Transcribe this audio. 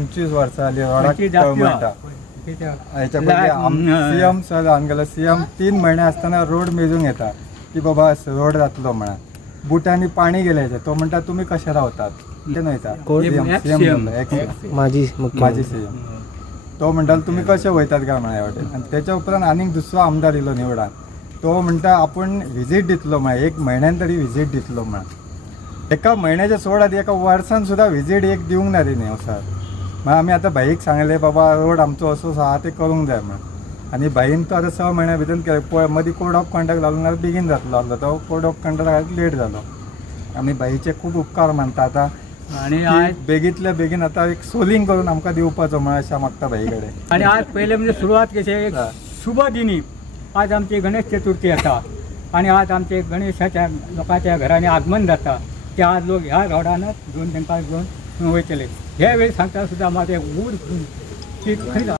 25 वर्सां जाली रोडाक तळमळटा. हेच्या पयलीं सीएम सर हांगा गेलो. सीएम 3 म्हयने आसतना रोड मेजूंक येता की बाबा रोड जातलो म्हणून. बुटांनी पाणी गेले तो म्हणटा तुम्ही कशे रावतात ते वयता. सीएम माजी सीएम तो म्हणटालो तुम्ही कशे वयतात काय म्हणून ह्या वाटेन. आनी तेच्या उपरांत आनीक दुसरो आमदार येयलो निवडान. तो म्हणटा आपूण विजीट दितलो म्हणून 1 म्हयन्यान तरी विजीट दितलो म्हणून. एका म्हयन्याच्या सोड आदी एका वर्सान सुद्दां विजीट एक दिवंक ना रे न्ही सर. मग आमी आतां भाईक सांगले बाबा रोड आमचो असो आहा ते करूंक जाय म्हणून. आनी भाईन तो आतां 6 म्हयन्या भितर केलें. पळय मदीं कोड ऑफ कंडक्ट जालो ना बेगीन जातलो आसलो तो. कोड ऑफ कंडक्ट लेट जालो. आमी भाईचे खूब उपकार मानता आतां. आणि बेगीतल्या बेगीन आता एक सोलिंग करून आमकां दिवपाचो म्हणून अशें मागता भाई कडेन. आणि आज पहिले म्हणजे सुरुवात कशी एक शुभ दिनी आज आमची गणेश चतुर्थी आसा. आणि आज आमचे गणेशाच्या लोकांच्या घरांनी आगमन जाता. ते आज लोक ह्या रोडानच घेऊन तांकां घेवन वयतले. हे वेळी सांगता सुद्दां माझे ऊर की खंय